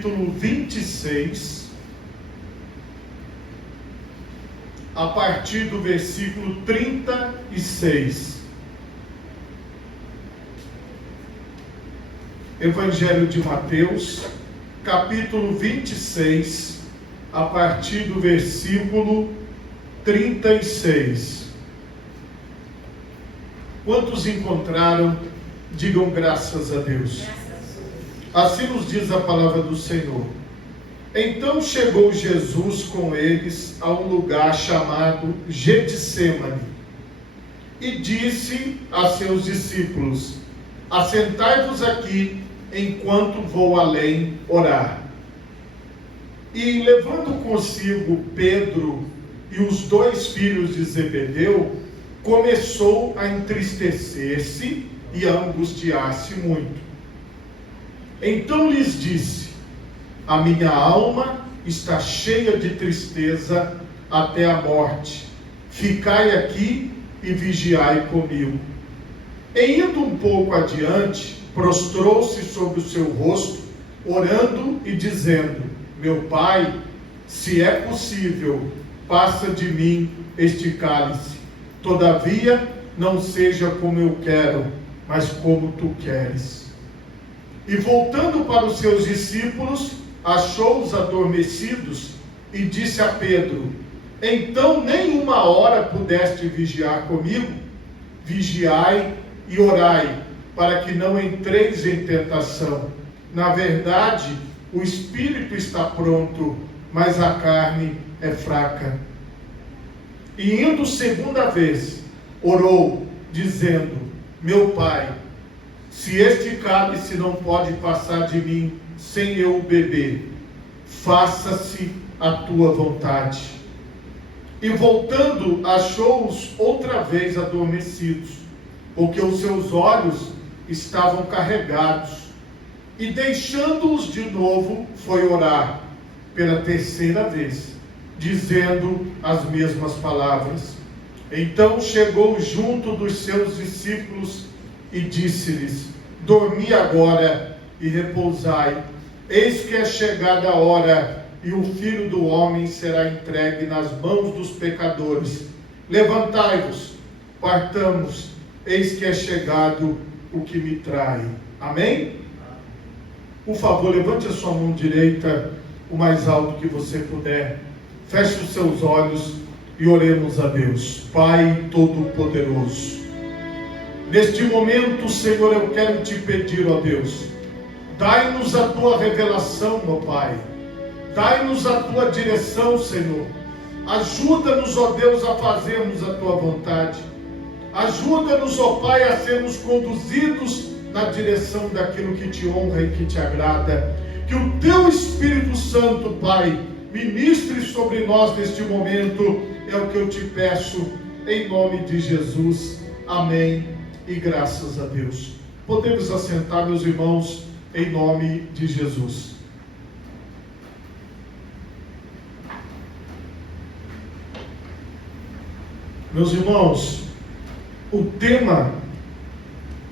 capítulo 26, a partir do versículo 36. Evangelho de Mateus, capítulo 26, a partir do versículo 36. Quantos encontraram, digam graças a Deus. Assim nos diz a palavra do Senhor. Então chegou Jesus com eles a um lugar chamado Getsêmani e disse a seus discípulos: assentai-vos aqui enquanto vou além orar. E levando consigo Pedro e os dois filhos de Zebedeu, começou a entristecer-se e a angustiar-se muito. Então lhes disse: a minha alma está cheia de tristeza até a morte. Ficai aqui e vigiai comigo. E indo um pouco adiante, prostrou-se sobre o seu rosto, orando e dizendo: meu Pai, se é possível, passa de mim este cálice. Todavia, não seja como eu quero, mas como tu queres. E voltando para os seus discípulos, achou-os adormecidos e disse a Pedro: então nem uma hora pudeste vigiar comigo? Vigiai e orai, para que não entreis em tentação. Na verdade, o espírito está pronto, mas a carne é fraca. E indo segunda vez, orou, dizendo: meu Pai, se este cálice não pode passar de mim sem eu o beber, faça-se a tua vontade. E voltando, achou-os outra vez adormecidos, porque os seus olhos estavam carregados. E deixando-os de novo, foi orar pela terceira vez, dizendo as mesmas palavras. Então chegou junto dos seus discípulos e disse-lhes: dormi agora e repousai. Eis que é chegada a hora, e o Filho do Homem será entregue nas mãos dos pecadores. Levantai-vos, partamos, eis que é chegado o que me trai. Amém? Por favor, levante a sua mão direita o mais alto que você puder. Feche os seus olhos e oremos a Deus. Pai Todo-Poderoso, neste momento, Senhor, eu quero te pedir, ó Deus, dai-nos a tua revelação, ó Pai. Dai-nos a tua direção, Senhor. Ajuda-nos, ó Deus, a fazermos a tua vontade. Ajuda-nos, ó Pai, a sermos conduzidos na direção daquilo que te honra e que te agrada. Que o teu Espírito Santo, Pai, ministre sobre nós neste momento. É o que eu te peço, em nome de Jesus. Amém. E graças a Deus. Podemos assentar, meus irmãos, em nome de Jesus. Meus irmãos, o tema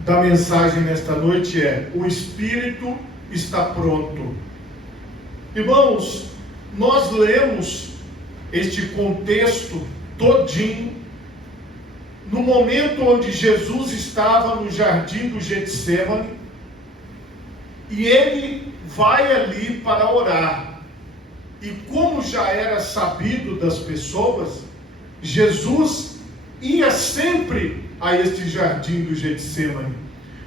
da mensagem nesta noite é: o Espírito está pronto. Irmãos, nós lemos este contexto todinho no momento onde Jesus estava no jardim do Getsêmani e ele vai ali para orar. E como já era sabido das pessoas, Jesus ia sempre a este jardim do Getsêmani.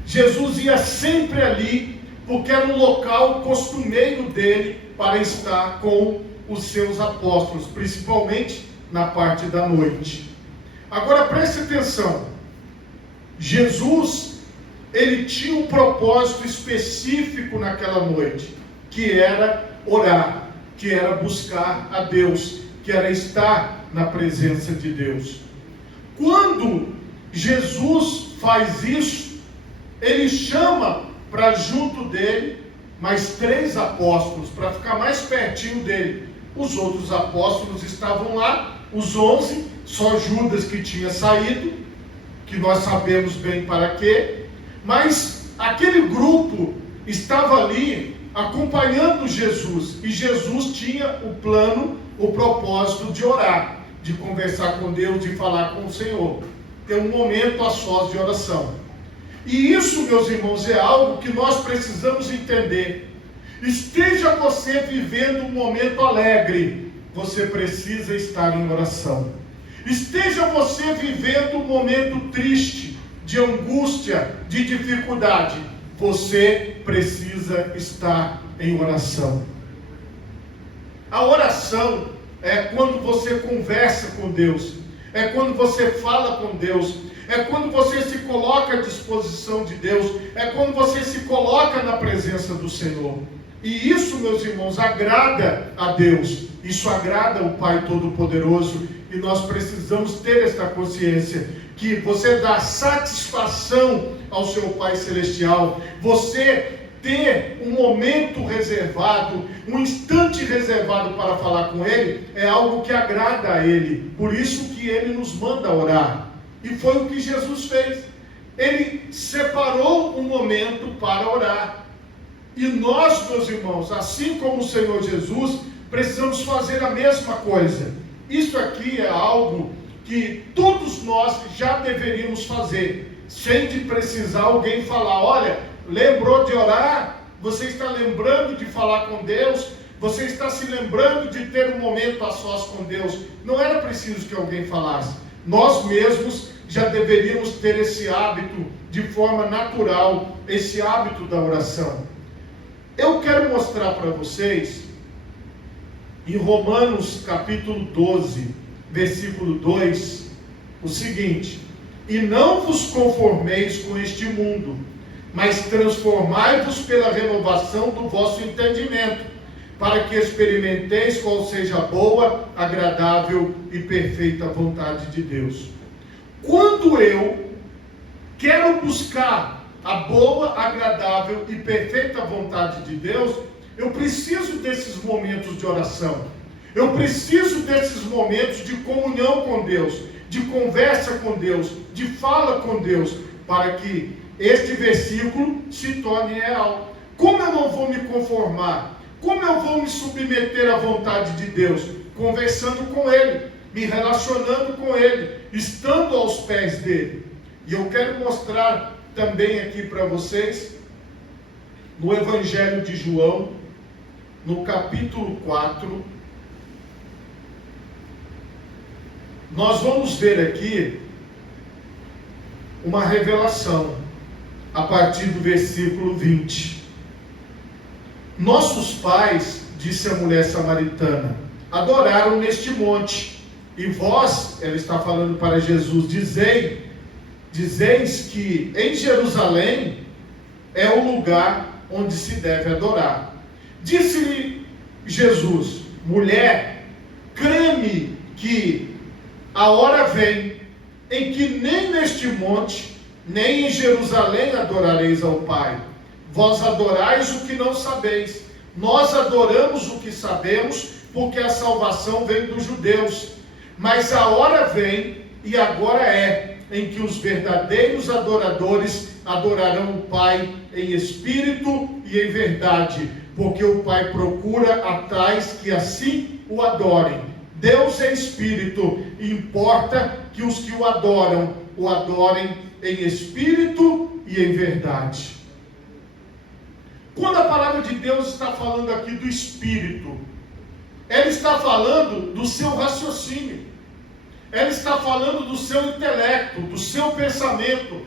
Jesus ia sempre ali, porque era um local costumeiro dele para estar com os seus apóstolos, principalmente na parte da noite. Agora preste atenção, Jesus, ele tinha um propósito específico naquela noite, que era orar, que era buscar a Deus, que era estar na presença de Deus. Quando Jesus faz isso, ele chama para junto dele mais 3 apóstolos, para ficar mais pertinho dele. Os outros apóstolos estavam lá, os 11, só Judas que tinha saído, que nós sabemos bem para quê, mas aquele grupo estava ali acompanhando Jesus. E Jesus tinha o plano, o propósito de orar, de conversar com Deus, de falar com o Senhor. Ter um momento a sós de oração. E isso, meus irmãos, é algo que nós precisamos entender. Esteja você vivendo um momento alegre, você precisa estar em oração. Esteja você vivendo um momento triste, de angústia, de dificuldade, você precisa estar em oração. A oração é quando você conversa com Deus, é quando você fala com Deus, é quando você se coloca à disposição de Deus, é quando você se coloca na presença do Senhor. E isso, meus irmãos, agrada a Deus, isso agrada o Pai Todo-Poderoso, e nós precisamos ter esta consciência, que você dá satisfação ao seu Pai Celestial, você ter um momento reservado, um instante reservado para falar com Ele, é algo que agrada a Ele, por isso que Ele nos manda orar, e foi o que Jesus fez. Ele separou um momento para orar. E nós, meus irmãos, assim como o Senhor Jesus, precisamos fazer a mesma coisa. Isso aqui é algo que todos nós já deveríamos fazer, sem de precisar alguém falar: olha, lembrou de orar? Você está lembrando de falar com Deus? Você está se lembrando de ter um momento a sós com Deus? Não era preciso que alguém falasse. Nós mesmos já deveríamos ter esse hábito de forma natural, esse hábito da oração. Eu quero mostrar para vocês, em Romanos capítulo 12, versículo 2, o seguinte: e não vos conformeis com este mundo, mas transformai-vos pela renovação do vosso entendimento, para que experimenteis qual seja a boa, agradável e perfeita vontade de Deus. Quando eu quero buscar a boa, agradável e perfeita vontade de Deus, eu preciso desses momentos de oração. Eu preciso desses momentos de comunhão com Deus, de conversa com Deus, de fala com Deus, para que este versículo se torne real. Como eu não vou me conformar? Como eu vou me submeter à vontade de Deus? Conversando com Ele, me relacionando com Ele, estando aos pés dEle. E eu quero mostrar também aqui para vocês, no Evangelho de João, no capítulo 4, nós vamos ver aqui uma revelação, a partir do versículo 20. Nossos pais, disse a mulher samaritana, adoraram neste monte, e vós, ela está falando para Jesus, dizeis que em Jerusalém é o lugar onde se deve adorar. Disse-lhe Jesus: mulher, crê-me que a hora vem em que nem neste monte, nem em Jerusalém adorareis ao Pai. Vós adorais o que não sabeis. Nós adoramos o que sabemos, porque a salvação vem dos judeus. Mas a hora vem, e agora é, em que os verdadeiros adoradores adorarão o Pai em espírito e em verdade, porque o Pai procura a tais que assim o adorem. Deus é espírito, e importa que os que o adorem em espírito e em verdade. Quando a palavra de Deus está falando aqui do espírito, ela está falando do seu raciocínio. Ela está falando do seu intelecto, do seu pensamento,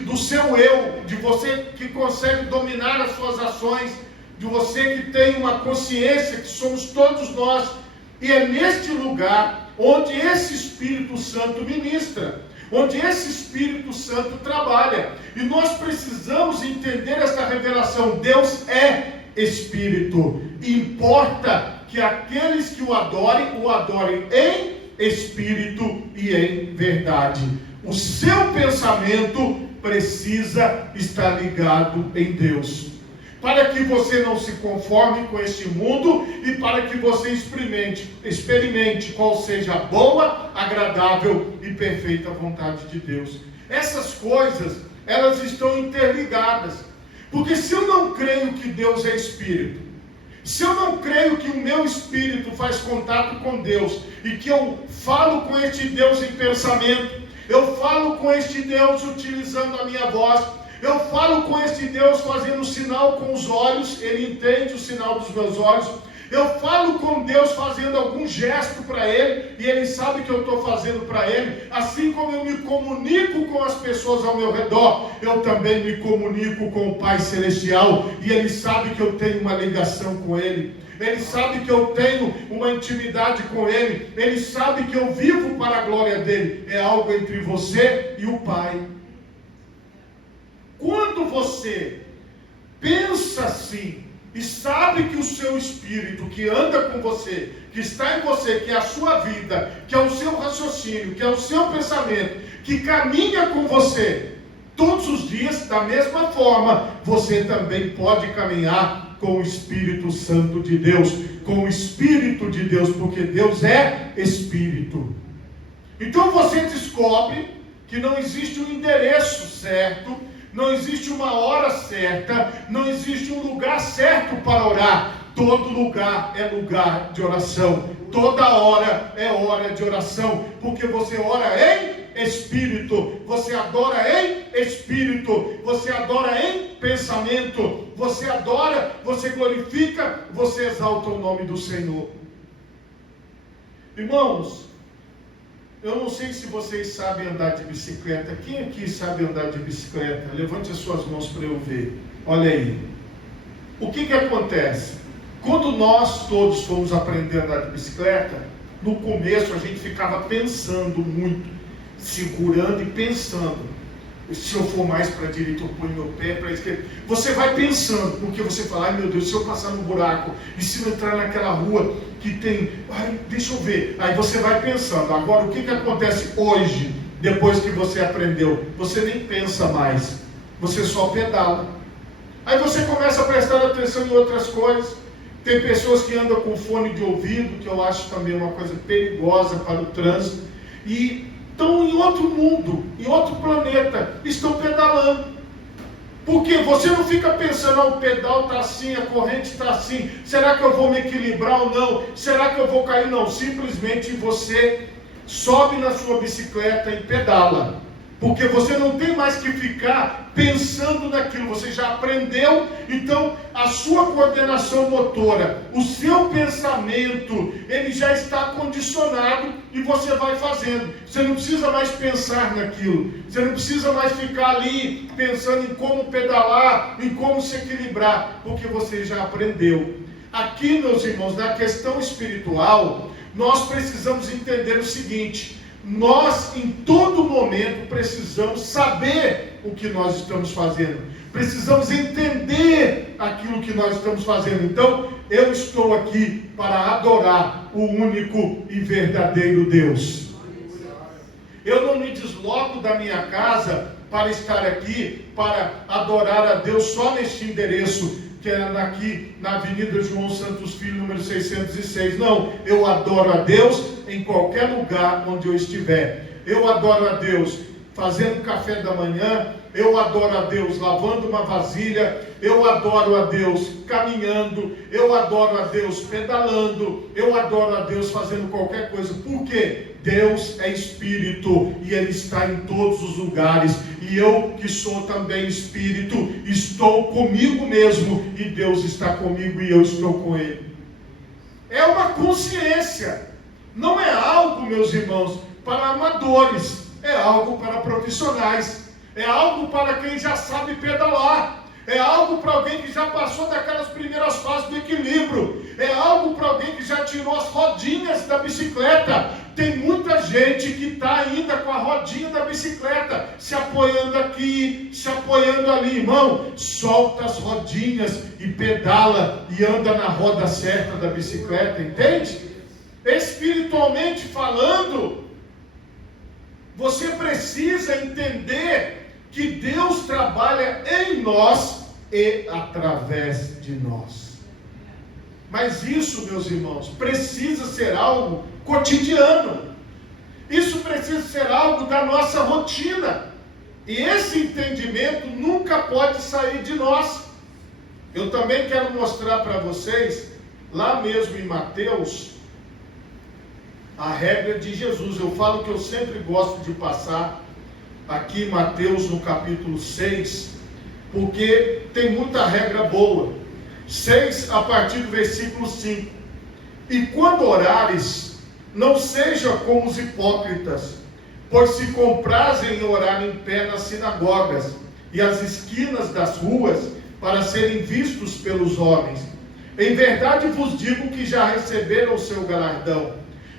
do seu eu, de você que consegue dominar as suas ações, de você que tem uma consciência, que somos todos nós. E é neste lugar onde esse Espírito Santo ministra, onde esse Espírito Santo trabalha. E nós precisamos entender esta revelação. Deus é Espírito. Importa que aqueles que o adorem em espírito e em verdade. O seu pensamento precisa estar ligado em Deus, para que você não se conforme com este mundo e para que você experimente qual seja a boa, agradável e perfeita vontade de Deus. Essas coisas, elas estão interligadas, Porque se eu não creio que Deus é Espírito, se eu não creio que o meu espírito faz contato com Deus, e que eu falo com este Deus em pensamento, eu falo com este Deus utilizando a minha voz, eu falo com este Deus fazendo sinal com os olhos, Ele entende o sinal dos meus olhos, eu falo com Deus fazendo algum gesto para Ele, e Ele sabe que eu estou fazendo para Ele, assim como eu me comunico com as pessoas ao meu redor, eu também me comunico com o Pai Celestial, e Ele sabe que eu tenho uma ligação com Ele, Ele sabe que eu tenho uma intimidade com Ele, Ele sabe que eu vivo para a glória dEle, é algo entre você e o Pai. Quando você pensa assim, e sabe que o seu espírito que anda com você, que está em você, que é a sua vida, que é o seu raciocínio, que é o seu pensamento, que caminha com você todos os dias, da mesma forma, você também pode caminhar com o Espírito Santo de Deus, com o Espírito de Deus, porque Deus é Espírito. Então você descobre que não existe um endereço certo, não existe uma hora certa, não existe um lugar certo para orar. Todo lugar é lugar de oração, toda hora é hora de oração, porque você ora em Espírito, você adora em Espírito, você adora em pensamento, você adora, você glorifica, você exalta o nome do Senhor. Irmãos, eu não sei se vocês sabem andar de bicicleta. Quem aqui sabe andar de bicicleta? Levante as suas mãos para eu ver. Olha aí. O que acontece? Quando nós todos fomos aprender a andar de bicicleta, no começo a gente ficava pensando muito, segurando e pensando. Se eu for mais para a direita, eu ponho meu pé para a esquerda. Você vai pensando, porque você fala, ai meu Deus, se eu passar no buraco, e se eu entrar naquela rua que tem, ai, deixa eu ver. Aí você vai pensando. Agora, o que acontece hoje, depois que você aprendeu? Você nem pensa mais, você só pedala. Aí você começa a prestar atenção em outras coisas. Tem pessoas que andam com fone de ouvido, que eu acho também uma coisa perigosa para o trânsito, e estão em outro mundo, em outro planeta, estão pedalando. Porque você não fica pensando, o pedal está assim, a corrente está assim, será que eu vou me equilibrar ou não? Será que eu vou cair? Não, simplesmente você sobe na sua bicicleta e pedala. Porque você não tem mais que ficar pensando naquilo, você já aprendeu, então a sua coordenação motora, o seu pensamento, ele já está condicionado e você vai fazendo. Você não precisa mais pensar naquilo, você não precisa mais ficar ali pensando em como pedalar, em como se equilibrar, porque você já aprendeu. Aqui, meus irmãos, na questão espiritual, nós precisamos entender o seguinte: nós, em todo momento, precisamos saber o que nós estamos fazendo. Precisamos entender aquilo que nós estamos fazendo. Então, eu estou aqui para adorar o único e verdadeiro Deus. Eu não me desloco da minha casa para estar aqui, para adorar a Deus só neste endereço, que é aqui na Avenida João Santos Filho, número 606. Não, eu adoro a Deus em qualquer lugar onde eu estiver. Eu adoro a Deus fazendo café da manhã, eu adoro a Deus lavando uma vasilha, eu adoro a Deus caminhando, eu adoro a Deus pedalando, eu adoro a Deus fazendo qualquer coisa. Por quê? Deus é Espírito e Ele está em todos os lugares, e eu que sou também Espírito, estou comigo mesmo, e Deus está comigo e eu estou com Ele. É uma consciência, não é algo, meus irmãos, para amadores, é algo para profissionais, é algo para quem já sabe pedalar, é algo para alguém que já passou daquelas primeiras fases do equilíbrio, é algo para alguém que já tirou as rodinhas da bicicleta. Tem muita gente que está ainda com a rodinha da bicicleta, se apoiando aqui, se apoiando ali. Irmão, solta as rodinhas e pedala e anda na roda certa da bicicleta, entende? Espiritualmente falando, você precisa entender que Deus trabalha em nós e através de nós. Mas isso, meus irmãos, precisa ser algo cotidiano. Isso precisa ser algo da nossa rotina. E esse entendimento nunca pode sair de nós. Eu também quero mostrar para vocês, lá mesmo em Mateus, a regra de Jesus. Eu falo que eu sempre gosto de passar aqui em Mateus no capítulo 6, porque tem muita regra boa. 6 a partir do versículo 5. E quando orares, não seja como os hipócritas, pois se comprazem em orar em pé nas sinagogas e às esquinas das ruas, para serem vistos pelos homens. Em verdade vos digo que já receberam o seu galardão.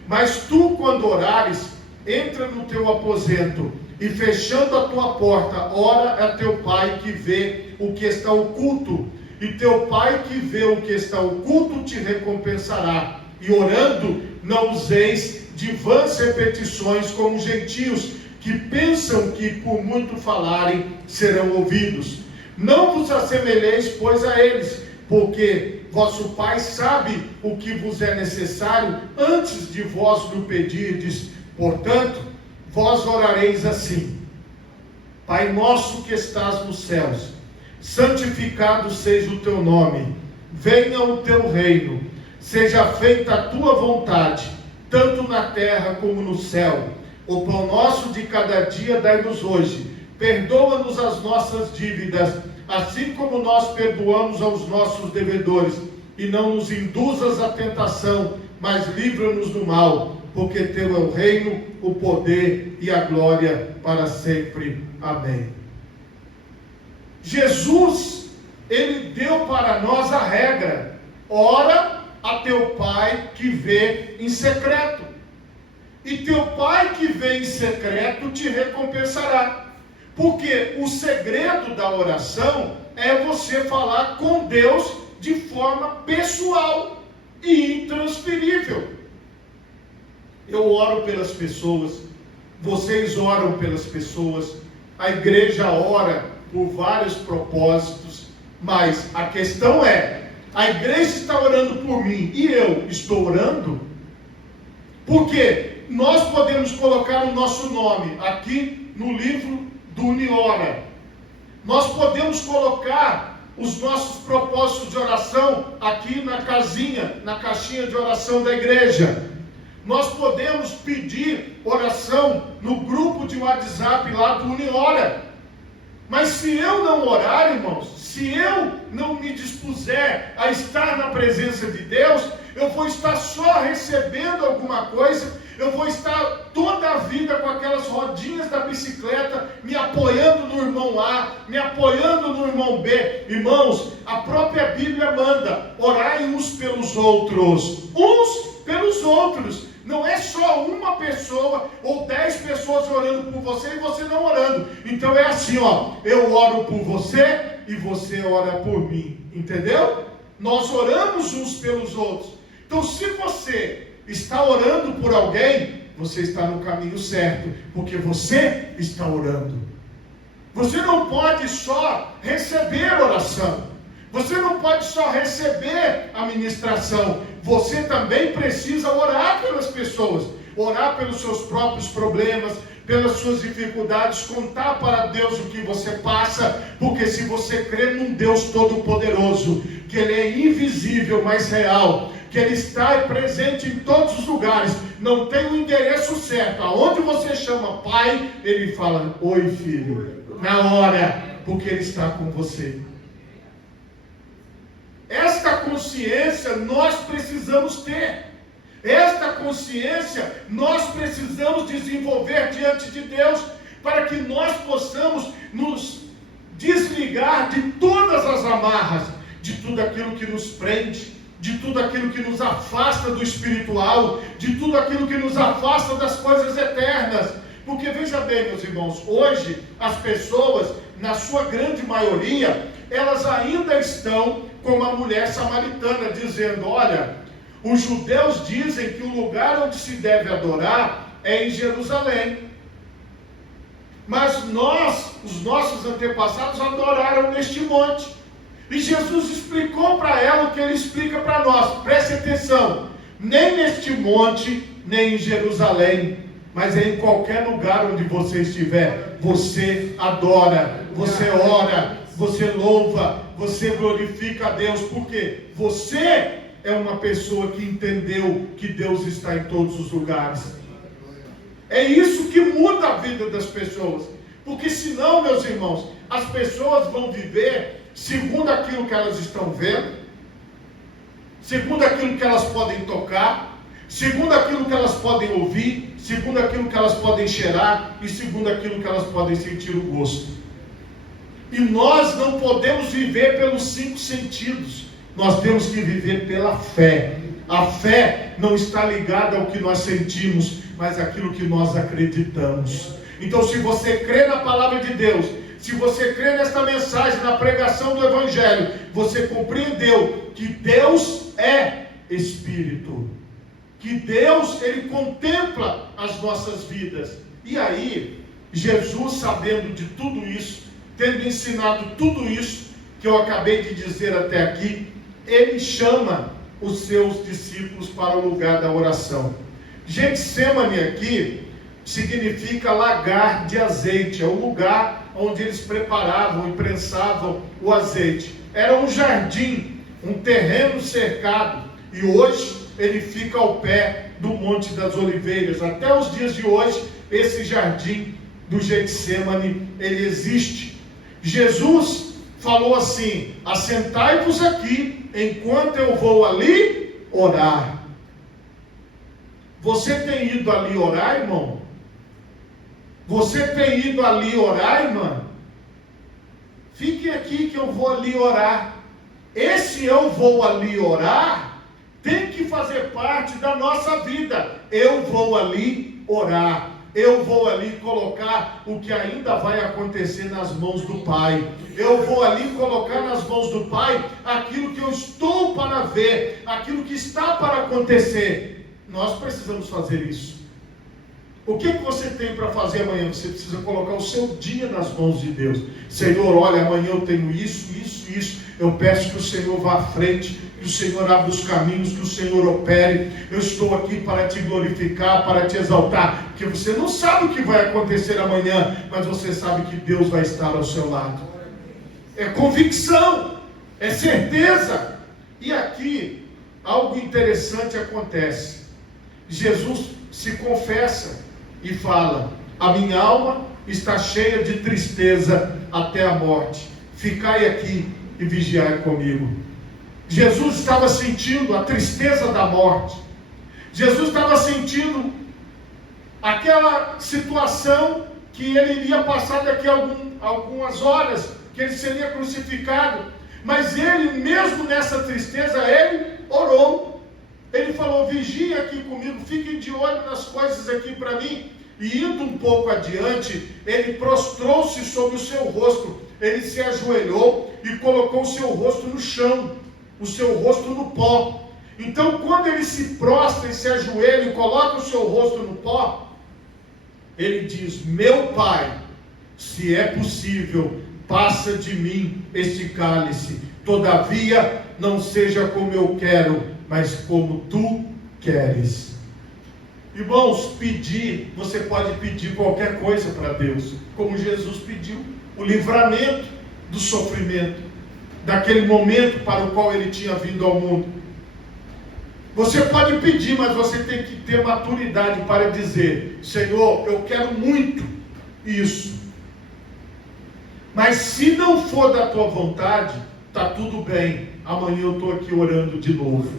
Mas tu, quando orares, entra no teu aposento, e fechando a tua porta, ora a teu Pai que vê o que está oculto, e teu Pai que vê o que está oculto te recompensará. E orando, não useis de vãs repetições como gentios, que pensam que por muito falarem serão ouvidos. Não vos assemelheis, pois, a eles, porque vosso Pai sabe o que vos é necessário antes de vós lhe pedirdes. Portanto, vós orareis assim: Pai nosso que estás nos céus, santificado seja o teu nome, venha o teu reino, seja feita a tua vontade, tanto na terra como no céu. O pão nosso de cada dia dai-nos hoje, perdoa-nos as nossas dívidas, assim como nós perdoamos aos nossos devedores, e não nos induzas à tentação, mas livra-nos do mal, porque teu é o reino, o poder e a glória para sempre. Amém. Jesus, ele deu para nós a regra: ora a teu Pai que vê em secreto, e teu Pai que vê em secreto te recompensará. Porque o segredo da oração é você falar com Deus de forma pessoal e intransferível. Eu oro pelas pessoas, vocês oram pelas pessoas, a igreja ora por vários propósitos, mas a questão é: a igreja está orando por mim e eu estou orando? Porque nós podemos colocar o nosso nome aqui no livro do Uniora. Nós podemos colocar os nossos propósitos de oração aqui na casinha, na caixinha de oração da igreja. Nós podemos pedir oração no grupo de WhatsApp lá do Uniora. Mas se eu não orar, irmãos, se eu não me dispuser a estar na presença de Deus, eu vou estar só recebendo alguma coisa, eu vou estar toda a vida com aquelas rodinhas da bicicleta, me apoiando no irmão A, me apoiando no irmão B. Irmãos, a própria Bíblia manda: orai uns pelos outros. Uns pelos outros. Não é só uma pessoa ou 10 pessoas orando por você e você não orando. Então é assim, ó: eu oro por você e você ora por mim. Entendeu? Nós oramos uns pelos outros. Então, se você está orando por alguém, você está no caminho certo, porque você está orando. Você não pode só receber oração, você não pode só receber a ministração, você também precisa orar pelas pessoas, orar pelos seus próprios problemas, pelas suas dificuldades, contar para Deus o que você passa, porque se você crê num Deus todo-poderoso, que Ele é invisível, mas real, que Ele está presente em todos os lugares, não tem o endereço certo, aonde você chama Pai, Ele fala: oi filho, na hora, porque Ele está com você. Esta consciência nós precisamos ter. Esta consciência nós precisamos desenvolver diante de Deus, para que nós possamos nos desligar de todas as amarras, de tudo aquilo que nos prende, de tudo aquilo que nos afasta do espiritual, de tudo aquilo que nos afasta das coisas eternas. Porque veja bem, meus irmãos, hoje as pessoas, na sua grande maioria, elas ainda estão como a mulher samaritana, dizendo: olha, os judeus dizem que o lugar onde se deve adorar é em Jerusalém, mas nós, os nossos antepassados, adoraram neste monte. E Jesus explicou para ela o que Ele explica para nós. Preste atenção: nem neste monte, nem em Jerusalém, mas é em qualquer lugar onde você estiver, você adora, você ora, você louva, você glorifica a Deus, porque você é uma pessoa que entendeu que Deus está em todos os lugares. É isso que muda a vida das pessoas, porque senão, meus irmãos, as pessoas vão viver segundo aquilo que elas estão vendo, segundo aquilo que elas podem tocar, segundo aquilo que elas podem ouvir, segundo aquilo que elas podem cheirar e segundo aquilo que elas podem sentir o gosto. E nós não podemos viver pelos 5 sentidos, nós temos que viver pela fé. A fé não está ligada ao que nós sentimos, mas àquilo que nós acreditamos. Então, se você crê na palavra de Deus, se você crê nesta mensagem, na pregação do Evangelho, você compreendeu que Deus é Espírito, que Deus, Ele contempla as nossas vidas. E aí, Jesus, sabendo de tudo isso, tendo ensinado tudo isso que eu acabei de dizer até aqui, Ele chama os seus discípulos para o lugar da oração. Getsemane aqui significa lagar de azeite, é o lugar onde eles preparavam e prensavam o azeite. Era um jardim, um terreno cercado, e hoje ele fica ao pé do Monte das Oliveiras. Até os dias de hoje, esse jardim do Getsemane, ele existe. Jesus falou assim: assentai-vos aqui, enquanto eu vou ali orar. Você tem ido ali orar, irmão? Você tem ido ali orar, irmã? Fique aqui que eu vou ali orar. Esse eu vou ali orar tem que fazer parte da nossa vida. Eu vou ali orar. Eu vou ali colocar o que ainda vai acontecer nas mãos do Pai. Eu vou ali colocar nas mãos do Pai aquilo que eu estou para ver, aquilo que está para acontecer. Nós precisamos fazer isso. O que você tem para fazer amanhã? Você precisa colocar o seu dia nas mãos de Deus. Senhor, olha, amanhã eu tenho isso. Eu peço que o Senhor vá à frente, que o Senhor abra os caminhos, que o Senhor opere. Eu estou aqui para te glorificar, para te exaltar, porque você não sabe o que vai acontecer amanhã, mas você sabe que Deus vai estar ao seu lado. É convicção, é certeza. E aqui, algo interessante acontece. Jesus se confessa e fala: a minha alma está cheia de tristeza até a morte. Ficai aqui e vigiai comigo. Jesus estava sentindo a tristeza da morte. Jesus estava sentindo aquela situação que ele iria passar daqui a algumas horas, que ele seria crucificado. Mas ele, mesmo nessa tristeza, ele orou. Ele falou: vigia aqui comigo, fiquem de olho nas coisas aqui para mim. E indo um pouco adiante, ele prostrou-se sobre o seu rosto, ele se ajoelhou e colocou o seu rosto no chão, o seu rosto no pó. Então, quando ele se prostra e se ajoelha e coloca o seu rosto no pó, ele diz: meu Pai, se é possível, passa de mim este cálice, todavia não seja como eu quero, mas como tu queres. Irmãos, pedir, você pode pedir qualquer coisa para Deus, como Jesus pediu, o livramento do sofrimento, daquele momento para o qual ele tinha vindo ao mundo. Você pode pedir, mas você tem que ter maturidade para dizer: Senhor, eu quero muito isso, mas se não for da tua vontade, está tudo bem, amanhã eu estou aqui orando de novo,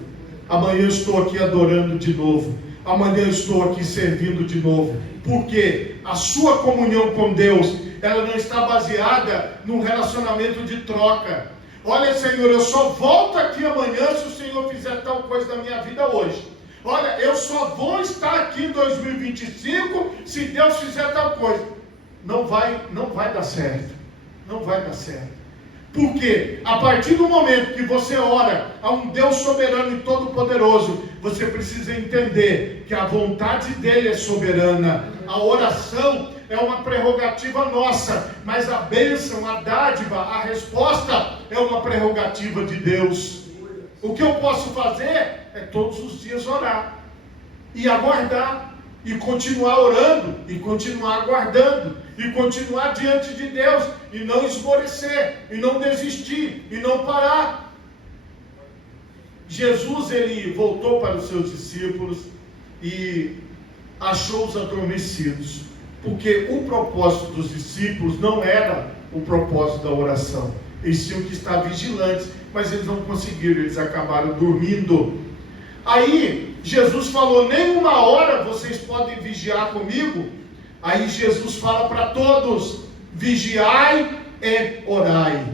amanhã eu estou aqui adorando de novo, amanhã eu estou aqui servindo de novo, porque a sua comunhão com Deus, ela não está baseada num relacionamento de troca. Olha, Senhor, eu só volto aqui amanhã se o Senhor fizer tal coisa na minha vida hoje. Olha, eu só vou estar aqui em 2025 se Deus fizer tal coisa. Não vai dar certo. Não vai dar certo. Porque a partir do momento que você ora a um Deus soberano e todo-poderoso, você precisa entender que a vontade dele é soberana. A oração é uma prerrogativa nossa, mas a bênção, a dádiva, a resposta é uma prerrogativa de Deus. O que eu posso fazer é todos os dias orar e aguardar e continuar orando, e continuar aguardando, e continuar diante de Deus, e não esmorecer, e não desistir, e não parar. Jesus, ele voltou para os seus discípulos e achou-os adormecidos, porque o propósito dos discípulos não era o propósito da oração. Eles tinham que estar vigilantes, mas eles não conseguiram, eles acabaram dormindo. Aí Jesus falou: nem uma hora vocês podem vigiar comigo. Aí Jesus fala para todos: vigiai e orai,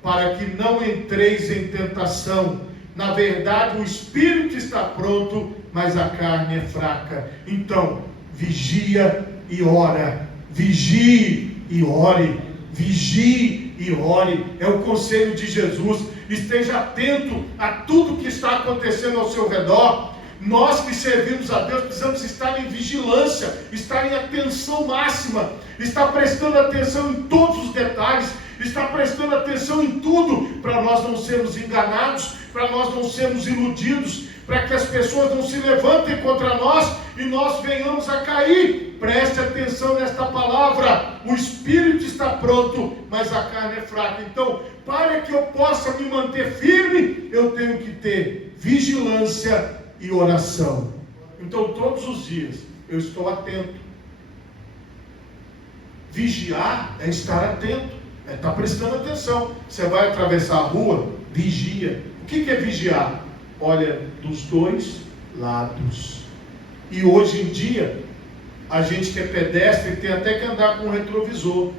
para que não entreis em tentação. Na verdade, o espírito está pronto, mas a carne é fraca. Então, vigia e ora. Vigie e ore. Vigie e ore. É o conselho de Jesus. Esteja atento a tudo que está acontecendo ao seu redor. Nós que servimos a Deus precisamos estar em vigilância, estar em atenção máxima, estar prestando atenção em todos os detalhes, estar prestando atenção em tudo, para nós não sermos enganados, para nós não sermos iludidos, para que as pessoas não se levantem contra nós e nós venhamos a cair. Preste atenção nesta palavra: o espírito está pronto, mas a carne é fraca. Então, para que eu possa me manter firme, eu tenho que ter vigilância e oração. Então, todos os dias eu estou atento. Vigiar é estar atento, é estar prestando atenção. Você vai atravessar a rua, vigia. O que é vigiar? Olha dos dois lados. E hoje em dia, a gente que é pedestre tem até que andar com um retrovisor,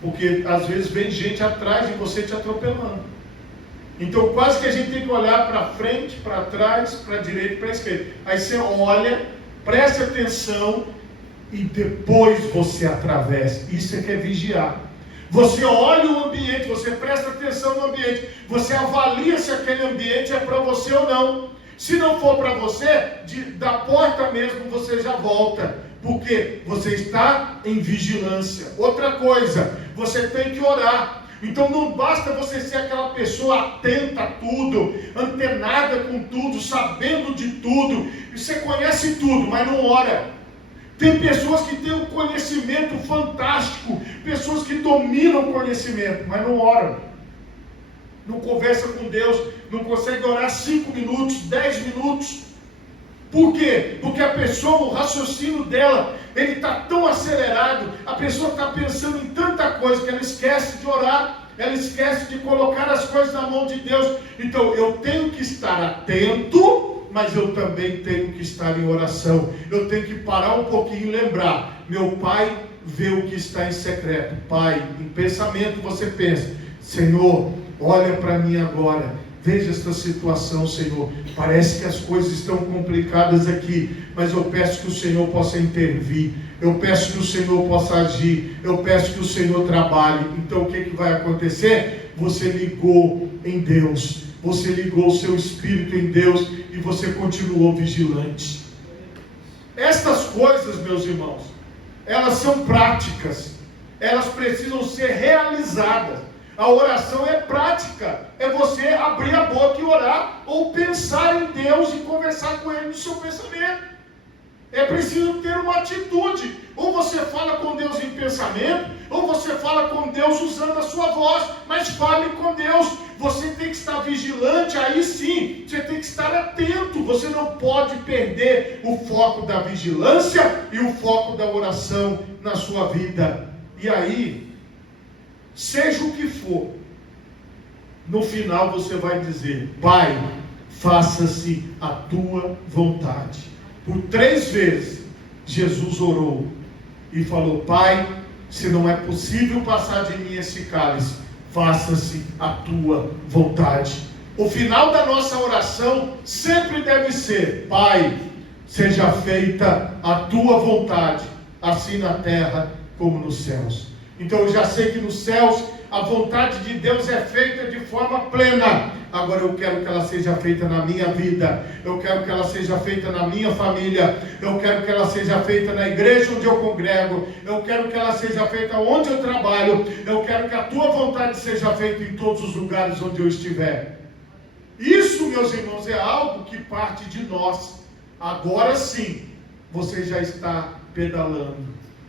porque às vezes vem gente atrás de você te atropelando. Então quase que a gente tem que olhar para frente, para trás, para a direita e para a esquerda. Aí você olha, preste atenção e depois você atravessa. Isso é que é vigiar. Você olha o ambiente, você presta atenção no ambiente, você avalia se aquele ambiente é para você ou não. Se não for para você, da porta mesmo você já volta, porque você está em vigilância. Outra coisa, você tem que orar. Então não basta você ser aquela pessoa atenta a tudo, antenada com tudo, sabendo de tudo. Você conhece tudo, mas não ora. Tem pessoas que têm um conhecimento fantástico, pessoas que dominam o conhecimento, mas não oram. Não conversa com Deus, não consegue orar 5 minutos, 10 minutos. Por quê? Porque a pessoa, o raciocínio dela, ele está tão acelerado, a pessoa está pensando em tanta coisa que ela esquece de orar, ela esquece de colocar as coisas na mão de Deus. Então eu tenho que estar atento, mas eu também tenho que estar em oração. Eu tenho que parar um pouquinho e lembrar: meu Pai vê o que está em secreto. Pai, em pensamento você pensa: Senhor, olha para mim agora, veja esta situação, Senhor, parece que as coisas estão complicadas aqui, mas eu peço que o Senhor possa intervir, eu peço que o Senhor possa agir, eu peço que o Senhor trabalhe. Então o que vai acontecer? Você ligou em Deus, você ligou o seu espírito em Deus e você continuou vigilante. Estas coisas, meus irmãos, elas são práticas, elas precisam ser realizadas. A oração é prática, é você abrir a boca e orar, ou pensar em Deus e conversar com Ele no seu pensamento. É preciso ter uma atitude, ou você fala com Deus em pensamento, ou você fala com Deus usando a sua voz, mas fale com Deus. Você tem que estar vigilante, aí sim, você tem que estar atento, você não pode perder o foco da vigilância e o foco da oração na sua vida. E aí, seja o que for, no final você vai dizer: Pai, faça-se a tua vontade. Por 3 vezes Jesus orou e falou: Pai, se não é possível passar de mim esse cálice, faça-se a tua vontade. O final da nossa oração sempre deve ser: Pai, seja feita a tua vontade, assim na terra como nos céus. Então eu já sei que nos céus a vontade de Deus é feita de forma plena. Agora eu quero que ela seja feita na minha vida, eu quero que ela seja feita na minha família, eu quero que ela seja feita na igreja onde eu congrego, eu quero que ela seja feita onde eu trabalho, eu quero que a tua vontade seja feita em todos os lugares onde eu estiver. Isso, meus irmãos, é algo que parte de nós. Agora sim, você já está pedalando.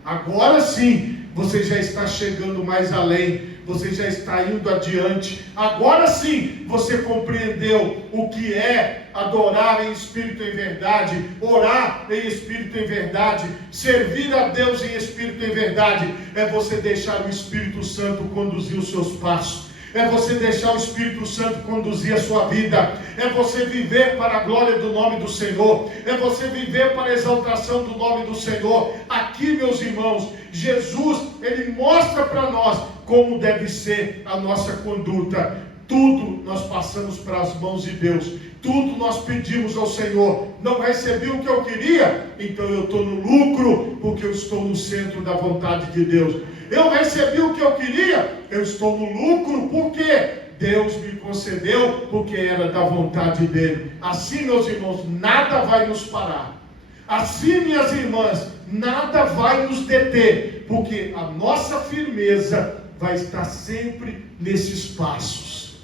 Agora sim, você já está chegando mais além. Você já está indo adiante. Agora sim, você compreendeu o que é adorar em espírito e em verdade, orar em espírito e em verdade, servir a Deus em espírito e em verdade. É você deixar o Espírito Santo conduzir os seus passos. É você deixar o Espírito Santo conduzir a sua vida. É você viver para a glória do nome do Senhor. É você viver para a exaltação do nome do Senhor. Aqui, meus irmãos, Jesus, Ele mostra para nós como deve ser a nossa conduta. Tudo nós passamos para as mãos de Deus. Tudo nós pedimos ao Senhor. Não recebi o que eu queria, então eu estou no lucro, porque eu estou no centro da vontade de Deus. Eu recebi o que eu queria, eu estou no lucro, porque Deus me concedeu, porque era da vontade dEle. Assim, meus irmãos, nada vai nos parar. Assim, minhas irmãs, nada vai nos deter, porque a nossa firmeza vai estar sempre nesses passos.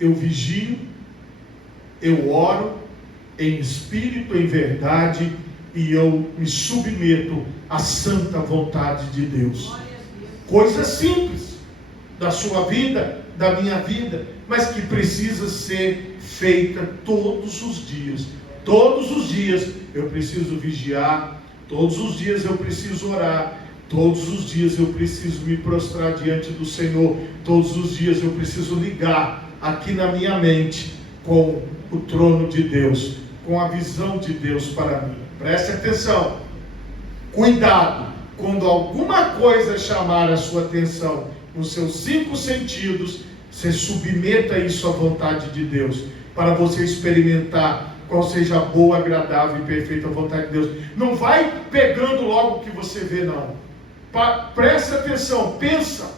Eu vigio, eu oro em espírito e em verdade, e eu me submeto à santa vontade de Deus. Coisa simples da sua vida, da minha vida, mas que precisa ser feita todos os dias. Todos os dias eu preciso vigiar, todos os dias eu preciso orar, todos os dias eu preciso me prostrar diante do Senhor, todos os dias eu preciso ligar aqui na minha mente com o trono de Deus, com a visão de Deus para mim. Preste atenção, cuidado, quando alguma coisa chamar a sua atenção, nos seus 5 sentidos, você submeta isso à vontade de Deus, para você experimentar qual seja a boa, agradável e perfeita vontade de Deus. Não vai pegando logo o que você vê, não. Preste atenção, pensa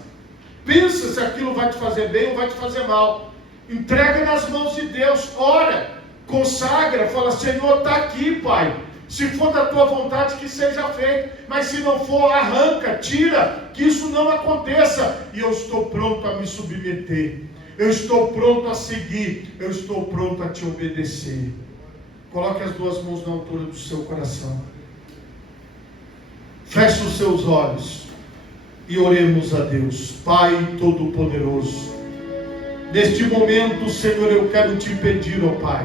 se aquilo vai te fazer bem ou vai te fazer mal. Entrega nas mãos de Deus, ora, consagra, fala: Senhor, está aqui, Pai. Se for da tua vontade, que seja feito. Mas se não for, arranca, tira, que isso não aconteça. E eu estou pronto a me submeter. Eu estou pronto a seguir. Eu estou pronto a te obedecer. Coloque as 2 mãos na altura do seu coração. Feche os seus olhos e oremos a Deus. Pai Todo-Poderoso, neste momento, Senhor, eu quero te pedir, ó Pai,